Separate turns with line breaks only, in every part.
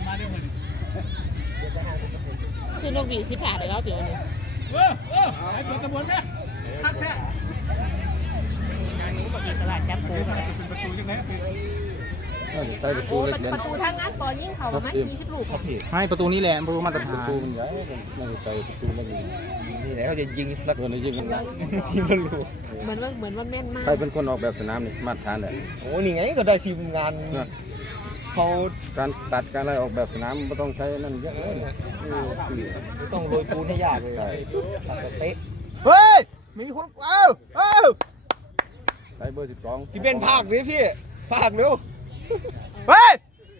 ซื้อนกหวี10 บาทเลยแล้วเดี๋ยวนี้
ไอ้ตัวตะบนเนี่ยทักแท้
งานนี้ก็มีตลาดจับปูมาแล้ว
ประตูยังไง
ใช้ประตู
โอ้
เล็กเด่น
ประตูทางนั้นก่อนยิ่งเขาประมาณ20 ลูก
ให้ประตูนี้แหละประตูมาตร
ประ
ฐาน
ตูมันใหญ่ไม่ใส่ประตูเล็กนี่แหละเขาจะยิงสักตัวนี้ยิงกันทีมละลูก
เหมือนว่าแม่นมาก
ใครเป็นคนออกแบบสนามนี่มาตรฐานแหละ
โอ้นี่ไงก็ได้ทีมงานเขา
การตัดการอะไรออกแบบสนามไม่ต้องใช้นั่นเยอะเลย
ต้องโรยปูนให้ยากเลยตัดเป๊ะ
เฮ้ยมีคนเอ้า
ใช้เบอร์12
พี่เป็นภาคดิพี่ภาคเร็ว
เฮ้ย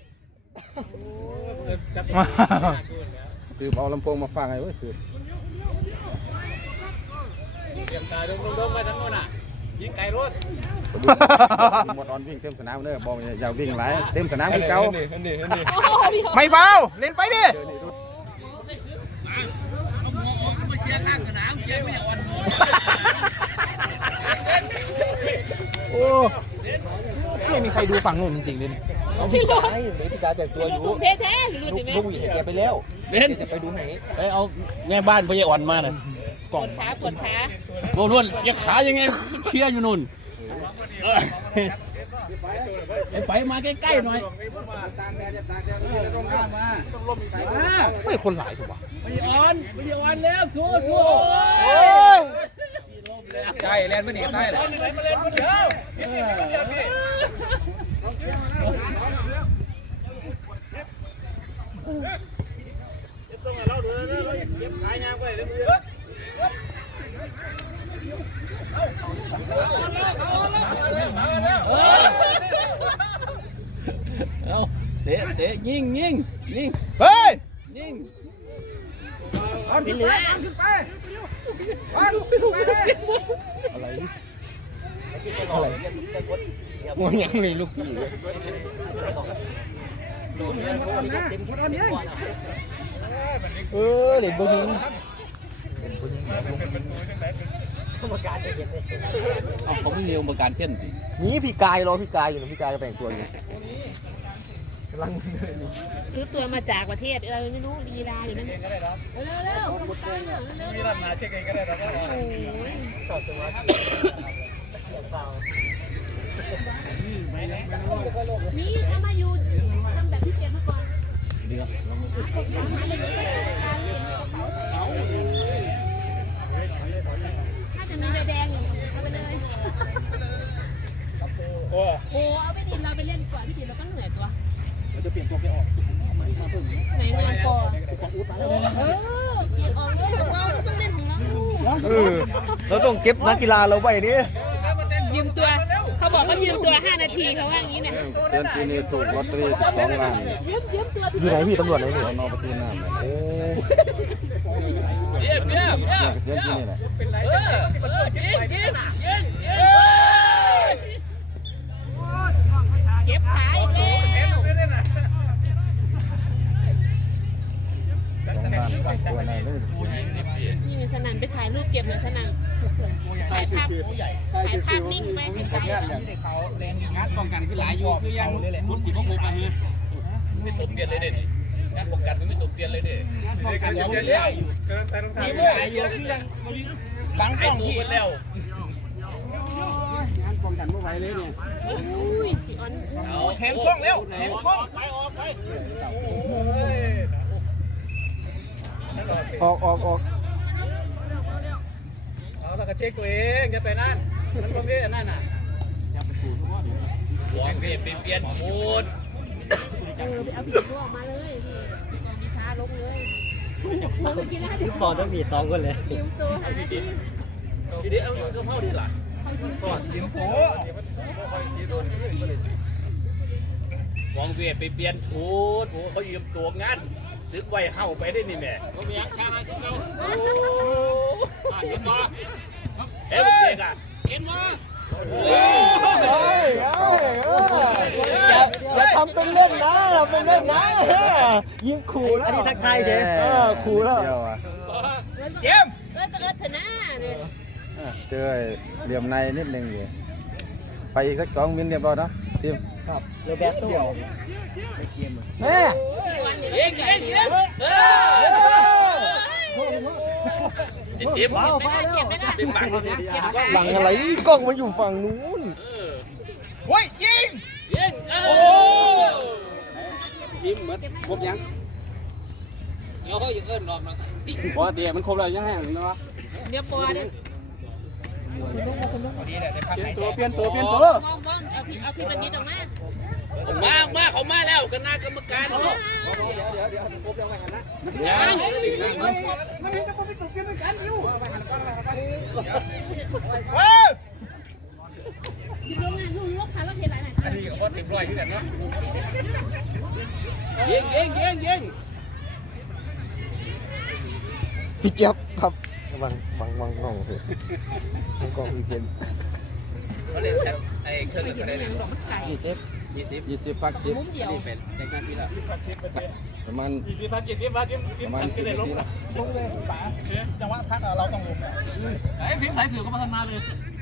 สืบเอาลำโพงมาฟังไงเว้ยสืบ
เตรียมตาดมไปทั้งหมดอ่ะยิงไก่รถ
หมดออนวิ่งเต็มสนามเลยบอกอย่าวิ่งหลายเต็มสนามคือเก่า
ไม่เฝ้าเล่นไปดิโอ้ไม่มีใครดูฝั่งโน้นจริงๆเลย
เอาพี่กายพี่กายแต่งตัวอยู่
ทุ่มเทแท้หรือดิแม่
ลูกหวีให้แกไปแล้วเบนจะไปดูไหน
ไปเอาแม่บ้านพ่อใหญ่อ่อนมาน่ะกล่อง
ปวดขา
โน่นนู่นยักขายังไงเชียร์อยู่นู่นไปมาใกล้ๆหน่อยเฮ้ยคนหลายถูกป่ะพ่อใหญ่อ่อนแล้วสู้
ใช่แลนด์ไม่หนีใต้เลยมาเล่นคนเดียว
เอาเตะยิงเฮ้ยยิง
เป็นเหลือ
มันยังมีลูกพี่เด็กบุญ
เขาไม่มีองค์ประการเส้น
มีพี่กายรอพี่กายอยู่นะพี่กายก็แต่งตัวอยู่กำลัง
ซื้อตัวมาจากประเทศอะไรไม่รู้ลีลาอยู่นั่นเร็ว
มีร้านนาเช็คเองก็ได้แล้วก็
นี่ถ้ามาอยู่ทำแบบที่เก็บมาก่อนถ้าจะมีใบแดงเอาไปเลยโอ้เอาไปดิเราไปเล่นก่อนพี่ดิเราก็เหนื่อยตัวเราจะเปลี่ยนตัวแกออกไหนเงินก่อนเปลี่ยนออกเลยเราต้องเล่นของเรา
เราต้องเก็บนักกีฬาเราไว้นี่
ยืมตัวเขาบอกเขายืมตัว5 นาทีเขาว่าอย่างนี้เนี่ย
เส้นปีนี้ถูกลอตเตอรี่12 ล้าน
ยืมตัว
อยู่ไหนพี่ตำรวจไหนนี่
นอประตูน้ำ
โอ้
เส้นปีนี้แหละ
เก็บขายแล้ว
2 ล้านตั้งตัวในเลย
นี่ไงสนั่นไปถ่ายรูปเก็บหน่อยสนั่นถ่ายภาพนิ่งไหมถ่ายภาพ
งานป้องกันคือหลายอยู่คือยังมุดที่พวกผมมาฮะไม่ตกเปลี่ยนเลยเด่นงานป้องกันไม่ตกเปลี่ยนเลยเด่นป้องกันเปลี่ยนแล้วแต่ต้องทำหลายเยอะคือยังหลังกล้องที่แล้วงานป้องกันไม่ไหวเลยเนี่ยแทงช่องแล้วแทงช่องไปออกไป
ออก
เอาแล้วก็เช็คตัวเองอย่าไปนั่นมันตรงนี้นั่นน่ะวางเปลี่ยนพูด
ไปเอาผีตัวออกมาเลยกองดิชาลงเลยเมื่อกี้นะ
ตอนต้องมี2 คนเลย
ยืมตัว5 นาที
ทีนี้เอาก็เข้าดีหล่ะสอนยิงโป๊ะวางเปลี่ยนพูดเขายืมตัวงั้นซื้อไว้เห่าไปได้นี่แม่ก็มียังชาติเขาเห็นมาเฮ้ยเด็กอ่ะเห็นมา
อย่าทำเป็นเล่นนะเราเป็นเล่นนะยิงขู่อันนี้ทักทายเฉยขู่แล้ว
เจม
เถอะนะเนี่ย
เจอเหลี่ยมในนิดนึงอยู่ไปอีกสัก2 มิลเรียบร้อยเนาะทีม
ครับเดี๋ยวแบกตัวแม่
วันเนี่ย
งเองไอ้จิ๊บ
ว้าวฟ้าแล้ว
เป็นบัง
บังอะไรกล้องมันอยู่ฝั่งนู้น
โอ้ยยิงโอ้ยิ้มเหมือนครบยังเราก็ยังเอิ้นรอบนะพอเตี๋ยมันครบแล้วยังแห้งนะวะ
เดี๋ยวปอเนี่ย
เปลี่ยนตัว
มองเอาพี่เป็นนิดออกมา
เขามาแล้วกันนากรรมการเนาะยัง
อยู่โรงงานลูกค้าเราเห็นอะไร
อันนี้ก็พอถึงร้อยที่กันเนาะยิง
พี่เจี๊ยบครับบังกล้องเถอะกล้องพี่เพียน
เขาเล่นแต่ไอ้เครื่องเล่นอะไรเนี่ย20พัก10
มุ้งเดียว
นี่เป็นในการที่ละ
ประมาณ
20พัก10พัก10
ประมาณ10 นาทีละ
จังหวะพักเราต้องลงไอ้พิมพ์สายสื่อก็มาทันมาเลย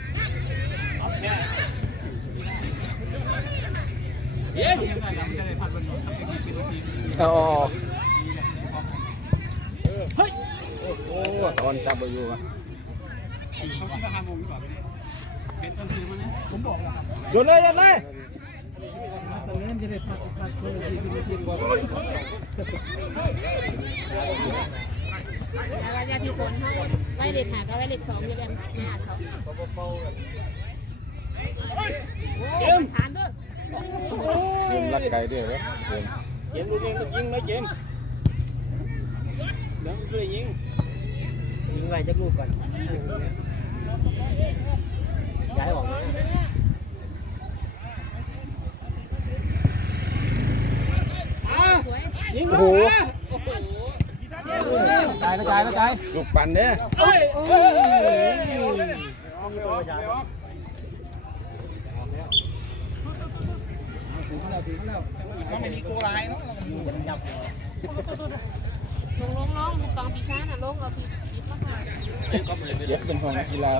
เย้
อ๋อ
โอ้ตอนจับอยู่อ่ะโยนเลย
อะไรยาที่คนเขาไว้เล็กหาก็ไว้เล็ก2อยู่กันหน้าเขาเกมฐานด้วย
เกมรักไก่ด้วยเหรอเกม
ลูกยิงนะเจมเดี๋ยวช่วยยิง
ยิงไว้จะลูกก่อนย้ายออก
สวย
ยิง
โอ้โห
จ่าย
ลูกปั่นเด้อ
ก็ไม่มีโกลายเนาะ
ลงลูกกองปีชาน่ะลงเราปียิบมากค่ะ
เย็บเป็นห้องกีฬา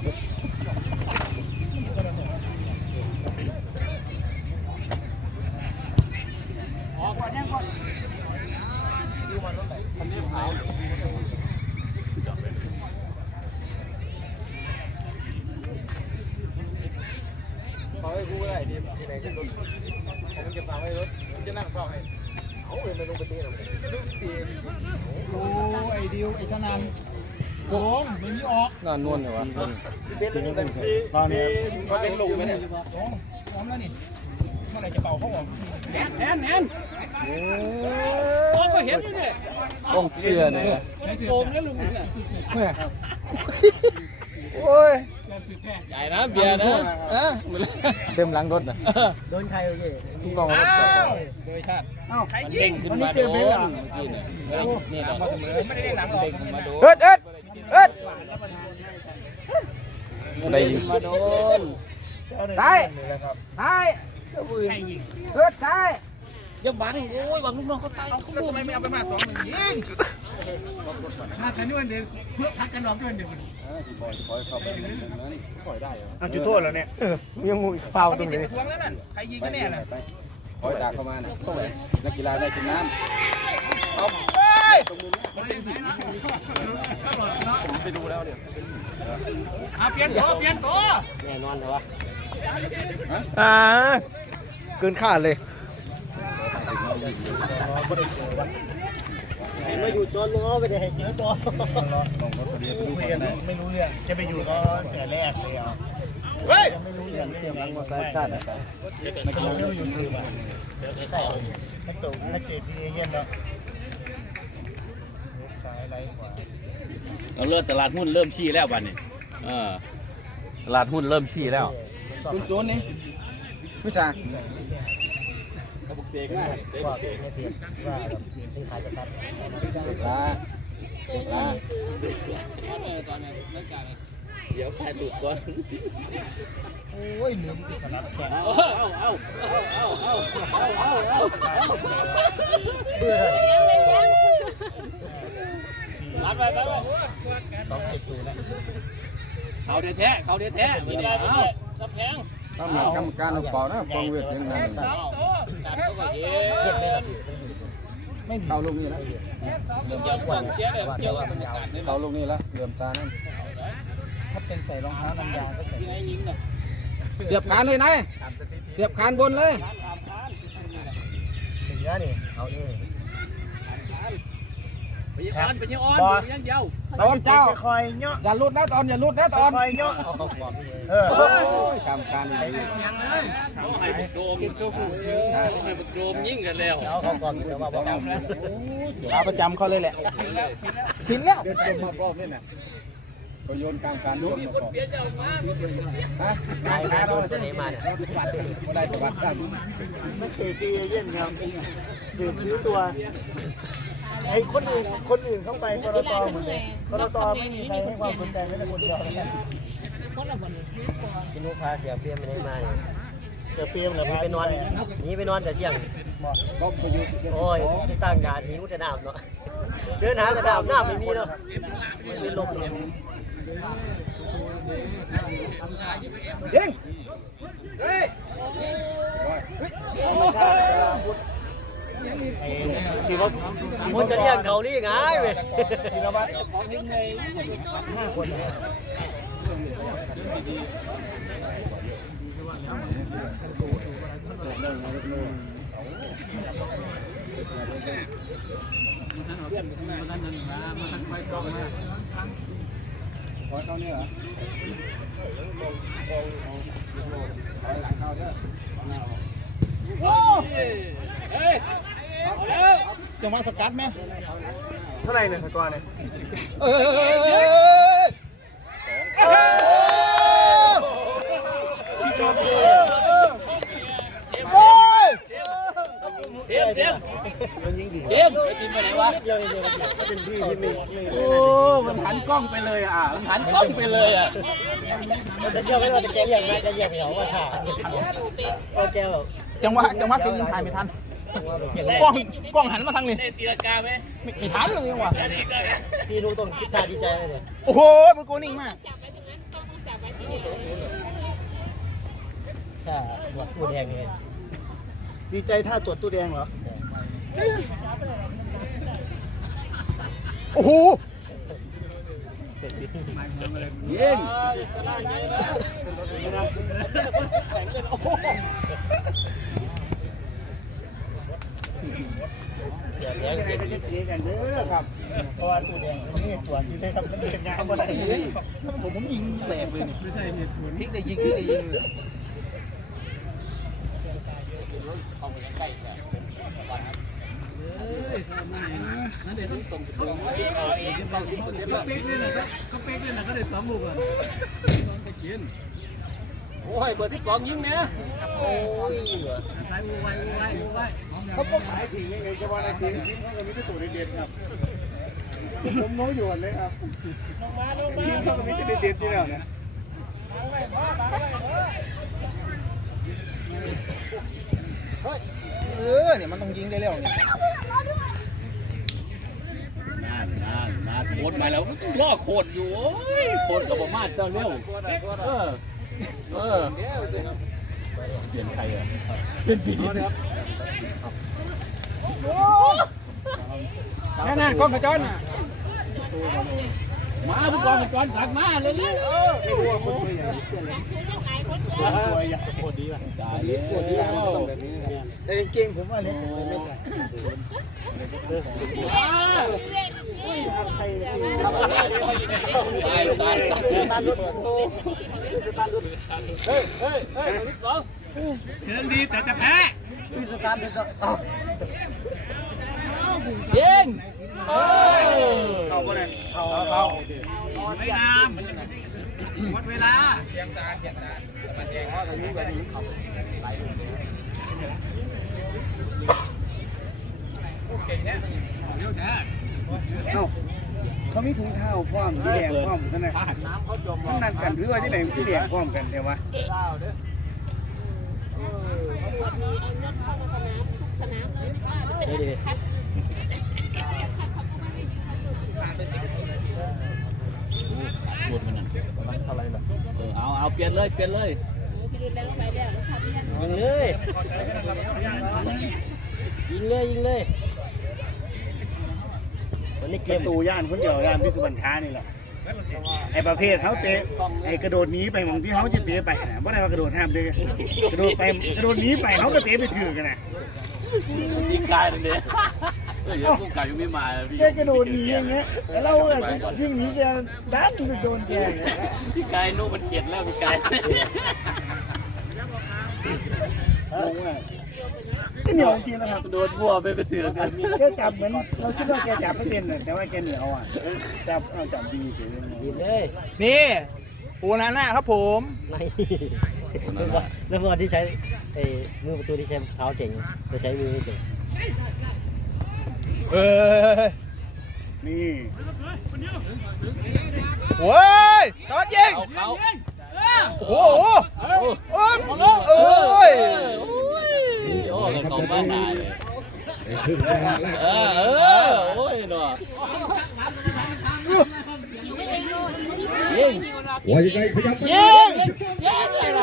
เขาให้กูก็ได้ที่ไหนจะรถผมจะฝากไว้รถจะนั่งเฝ้าให้โอ้ไอ้ดิวไอ้สนามโค้งไม่มีออก
น่านวลเหรอวะ
ตอนนี้
ก็เป็นลุงไหมเนี่ยพร้อมแล้วนี่เมื่อไหร่จะเป่าเขาออกแทนโอ้ก็เห็นอยู่เนี่ย
ต้องเชื่อเนี่ย
โกมแล้วลุงเนี่ย
โอ้ย
ใหญ่นะเบียร์นะ
เต็มหลังรถนะ
โดนใครโอเค
ทุกกองรถ
โดยชาติ
ใคร
มัน
ยิ
เด้
ง
งขึ้น
วัน
มา
นี้
โด
เจอน เบลอ่ะ
เมื่อกี้เนี่ยนี่ดอกไม่ได้หลังหรอก
เอ็ด
ได้ยิงมาโดน
ซ้ายซ้าย
ใครยิง
ซ้าย
ยังบังโอ้ยบังลูกน้องเขาตายเขาทำไมไม่เอาไปมา2-1ยิงมากันด้วยเดี๋ยวเพื่อพักกันรอบด้วยเดี๋ยว
จุดโทษแล้วเนี่ยยังงูฟาวตรงนี้
ทวงแล้วนั่นใครยิงกันแน่น่ะ
คอยดักเข้ามาน่ะนักกีฬาได้กินน้ำ
ไปดูแล้วเนี่ยเปลี่ยนตัว
แน่นอนเลยวะเกินคาดเลยมาอยู่ตัวล้อไปได้เจอตัวไม่รู้เรื่องจะไปอยู่ก็แต่แรกเลยอ่ะเฮ้ยไม่รู้เรื่องเตรียมรังมาใส่ชาติไม่รู้อยู่ซื้อมานักตู่นักเตะที่เงี้ยเนาะซ้ายไหลขวา
เราเริ่มตลาดหุ้นเริ่มชี้แล้วบัดนี้ตลาดหุ้นเริ่มชี้แล้ว
ศูนย์นี่ไม่ใช่
กระบุกเสกมาก
ว่าไม่เปลี่ยนว่าแบบซื้อขายจะตัด
ลา
เดี๋ยวแค่ดูก่อน
โอ้ยลืมสนับแข่ง
เอา
เบื่อ
รับไป
2.0นะ
เขาแท้เขาแท้ไม่ได้รับแทง
ต้องหนักกรรมการเอาเปล่านะฟังเวทยังนั่น
จัดเข้าไปเย็
เก็บเลย
น
ไม่เข้าลูกนี้แล้ว
เกี่ยวกับเชียร์เลยเกี่ยวกับบรรยากาศเลย
เข้าลูกนี้แล้วเหลื่อมตานั่น
ถ้าเป็นใส่รองเท้าน้ำยางก็ใส่
ไอ้ยิงน่ะ
เสียบคานเลยนายเสียบคานบนเลย
ถึงแล้วนี่เอาเอง
ไปยิงอ่อนไปยิงอ่อนไปยิงเดียว
ตอนเจ้า
คอยเนาะ
อย่าลุดนะตอนอย่าลุดนะตอน
คอยเนาะเออ
ทำการนี่
เขาให้บุกโดมเขาให้บุกโดมยิงกันแล้ว
เอาเขาก่อนเดี๋ยวมาบอก
จำแล้ว
เอาประจำเขาเลยแหละชินแล้วเดินจมมารอบนี่น่ะก็โยนกลางการโยน
มีคนเปลี่ยนจะออกมา
ฮะนายนะเราจะได้มาเนี่ยไม่ได้ประวัติศาสตร์
ไม่เคยตีเย็นครับดื่มซื้อตัวไอ้คนอื่นเข้าไปกรตหมดเลยกรตไม่มีใครให้ความสนใจแม้แต่คนเดียวเลย
คนละบ่นี่ก่อน
พี่นุพาเสียเฟียมไปได้มาเนี่ย
เสือฟิล์มเหรอ
นี่ไปนอนนี่ไปนอนแต่เที่ยง
ก็ไปอยู่
โอ้ยที่ตั้งงานหิวแต่น้ำเนาะเดินหาแต่น้ำไม่มีเนาะไม่ลมเลย
ยิง
มันจะเลี้ยงเขานี่ไงเว้ย
5 คนจังหวะสกัดไหมเท่าไหร่เนี่ยสกอร์เนี่ย
เทียมเทียมเทียมไปกินไปไหนวะ
โอ้มันหันกล้องไปเลยอ่ะมันหันกล้องไปเลยอ่ะ
จะเชื่อไม่ว่าจะแกเลี้ยงไหมจะเลี้ยงเขาว่าฉาโอเคแบบ
จังหวะแกยิงถ่ายไม่ทันกล้องหันมาทางนี้
ได้ตีลังกาไหม
ไม่ทันเลยจังหวะ
ได้ตีลังกา
พี่นุต้องคิดตาดีใจเลย
โอ้โหมันโกนิ่งมาก
ถ้าวัดตัวแดงไง
ดีใจท่าตรวจตู้แดงเหรอ
โอ้โห
ยิง
เสียแดงเจ็บ
ดีกันเยอะครับเพราะว่าตู้แดงนี่ตรวจที่ได้ทำเป็นงานอะไร
ผมยิงแตกเลยนี่ไม่ใช่เหตุผลพลิกได้ยิงเลย
นั่นเดี๋ยวต้องส่งตรงก็เป๊กเลยนะก็เป๊กเลยนะก็ได้2 ลูกอ่ะโอ้ยเบอร์ที่2ยิงเนี่ยโอ้ยใส่ไว้
เขาก็หมายถึงยังไงจะว่าอะไรทีมเขาก็มีที่ตัวเด็ดครับผมโน้อยู่เลยครับทีมเขาก็มีที่เด็ดที่แล้วเนี่ย
เนี่ยมันต้องยิงได้เร็วเนี่ย
มาโคตรมาแล้วรู้สึกล่อโคตรอยู่โอ้ยโคตรกับผมมาเจ้าเร็วเปลี่ยนใครอ่ะเป็นผีครับ
นั่นกล้องกระจอนน่ะ
มาผู้กองก่อนถักมาเลยเลย
ไม่รู้ว่าคนตัวใหญ่เสื้อเล็กตัวใหญ่โคตรดีป่ะตัวดีมันต้องแบบนี้นะครับแต่เกงผมว่าเล็กไม่ใส่ใคร
ตาย
ตาลุดโอ้สตาร์ลุด
เชิงดีแต่จะแพ้
พี่สตาร์ลุดเนาะ
ยิง
เข้าก็ได้เข้า
ไม่งามหมดเวลา
เขามีถุงเท้าพร้อมสีแดงพร้อมกันนะมันนั่นกันหรือว่าที่ไหนสีแดงพร้อมกันแต่ว่า
มีเอารถเข้ามาสนามเลยไม่กล้าเป็นคัด
หมดมันอะไรล่ะเอาเปลี่ยนเลย
พี่รุ่นแล้วไปแล้วขับยัน
ยิงเลยยิงเลยมันนี่เก
ประ
ม
ตูย่านคนเดียวย่านพิสุวรรณค้านี่แหละไอ้ประเภทเขาเตะไอ้กระโดดหนีไปของที่เขาจะเตะไปนะไม่ได้ว่ากระโดดห้ามเลยกระโดดไปกระโดดหนีไปเขาก็เตะไปถือกันนะ
ยิงกายเลยเนี่ยเดี๋ยวกูกายยังไม่มาพี่
แกกระโดดหนีอย่างเงี้ยแต่เรายิ่งหนีแกดันไปโดนแก
พี่กายนู่นมันเจ็ดแล้วพี่กาย
งงอ่ะก็เหนียวจริงนะครับ
โดนบัวไปเถื่อนกัน
แกจับเหมือนเราคิดว่าแกจับไม่เป็นแต่ว่าแกเหนียวอ่ะจับดีเฉย
ดีเลย
นี่ปูนาน่าครับผม
ในแล้วพอที่ใช้ไอ้มือประตูที่ใช้เท้าเก่งจะใช้มือไม่เก่ง
นี่
โว้ยสวัสดี
เขา
โอ้โหเอ้ย
โอ้เขาบ้านนายเลยโอ้ยเนาะยิง
ว่ายังไงขยับ
ยิงเลย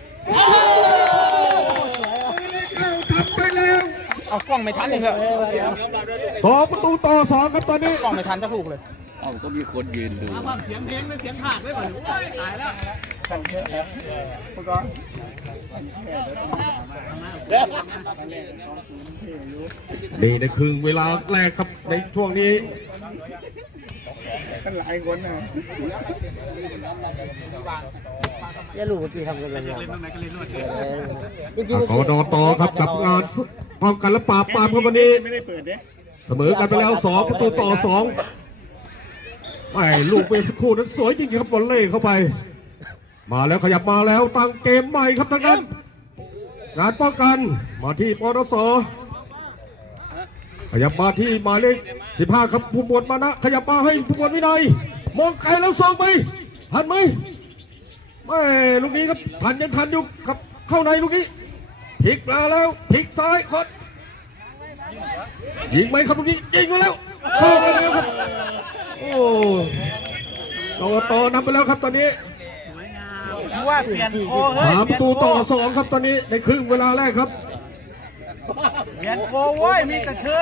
เอากล้องไม่ทันเลยเหรอ
2 ประตูต่อ 2ครับตอนนี้
กล้องไม่ทันสักลูกเลย
เอ้าก็มีคนยืนดู
นี่ในครึ่งเวลาแรกครับในช่วงนี้
กันหลายคนนะ
อย่ารู้เมื่อกี้ทำกันยังไงจริงๆ
ขอนอต่อครับกับงานป้องกันและปราบปรามครับวันนี้
ไม่ได้เปิดเด้
เสมอกันไปแล้ว 2 ประตูต่อ 2ไอ้ลูกเมื่อสักครู่นั้นสวยจริงๆครับบอลเล่เข้าไป มาแล้วขยับมาแล้วตั้งเกมใหม่ครับทางนั้นงานป้องกันมาที่ปตสขยับมาที่หมายเลข15ครับผู้หมวดมานะขยับมาให้ผู้หมวดวินัยมองไกลแล้วส่งไปทันไหมไม่ลูกนี้ครับทันยังทันอยู่ครับเข้าในลูกนี้พลิกมาแล้วพลิกซ้ายคดยิงไหมครับลูกนี้ยิงมาแล้วเข้าไปแล้วครับโอ้ต่อนำไปแล้วครับตอนนี้
ว่าเปลี่ยนโอ้
3 ประตูต่อ 2ครับตอนนี้ในครึ่งเวลาแรกครับ
เปลี่ยนโอ้เว้ยมีกระเชิง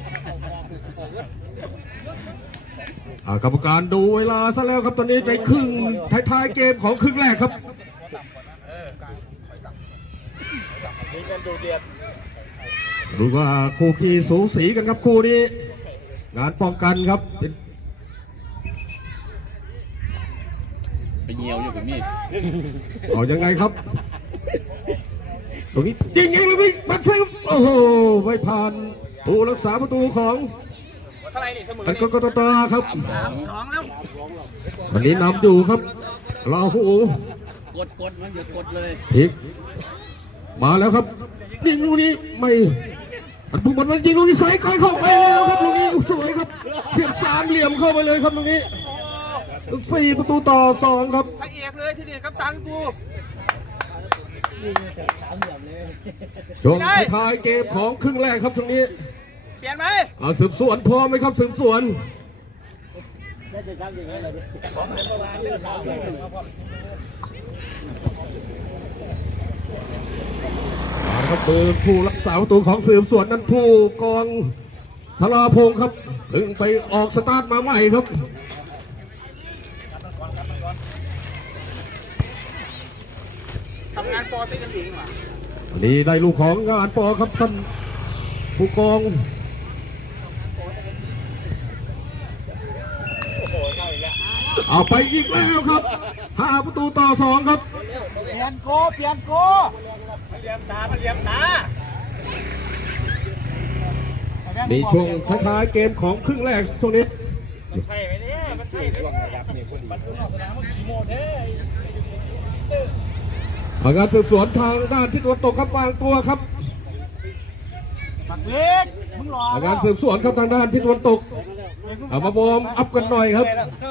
กรรมการดูเวลาซะแล้วครับตอนนี้ในครึ่งท้ายๆเกมของครึ่งแรกครับดูว่าคู่ขี้สูสีกันครับคู่นี้งานป้องกันครับ
ไปเหี่ยวอยู่กับมีด
เอายังไงครับตรงนี้ยิงเองเลยพี่บัตรเซฟโอ้โหไม่ผ่านผู้รักษาประตูของอันกกตครับวันนี้นำอยู่ครับลาหู
กดมันอย่ากดเลย
พลิกมาแล้วครับยิงลูกนี้ไม่อันผู้บอลมันยิงลูกนี้ใส่ก้อยเข้าไปแล้วครับลูกนี้สวยครับเสียบ3 เหลี่ยมเข้าไปเลยครับลูกนี้4 ประตูต่อ 2ครับ
พระเอกเลยที่นี่กัปตันกู
ช่วงท้ายเกมของครึ่งแรกครับตรงนี้
เปลี่ยนไหม
สืบสวนพร้อมไหมครับสืบสวนครับเบอร์ผู้รักษาประตูของสืบสวนนั้นผู้กองธราพงศ์ครับเพิ่งไปออกสตาร์ทมาใหม่ครับ
ทำงานปอเต็กันดีกว่า
วันนี้ได้ลูกของงานปอครับท่านผู้กองเอาไปอีกแล้วครับ5 ประตูต่อ 2ครับ
เปลี่ยนโกเปลี่ยนโกเลียมตาเลียมตา
มีช่วงท้ายๆเกมของครึ่งแรกช่วงนี้
ใช่ไหมเนี่ยมันใช่มันพุ่งออกสนามมันกี่โมงเท่
งานสืบสวนทางด้านทิศตะวันตกครับวางตัวครับ
บักเล็กมึงรอง
านสืบสวนครับทางด้านทิศตะวันตกเอามาวอร์มอัพกันหน่อยครับ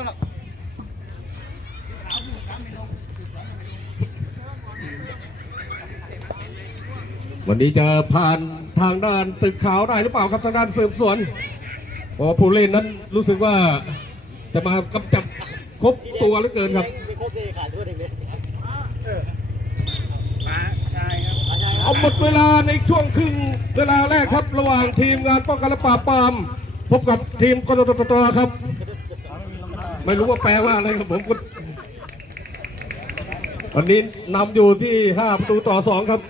วันนี้จะผ่านทางด้านตึกขาวได้หรือเปล่าครับทางด้านสืบสวนเพราะผู้เล่นนั้นรู้สึกว่าจะมากำจัดครบตัวเหลือเกินครับ
ไม่ครบเลยขาดด้วยเอง
เอาหมดเวลาในช่วงครึ่งเวลาแรกครับระหว่างทีมงานป้องกันและปราบปรามพบกับทีมกตตครับ ไม่รู้ว่าแปลว่าอะไรครับผมก็วันนี้นำอยู่ที่5-2ครับ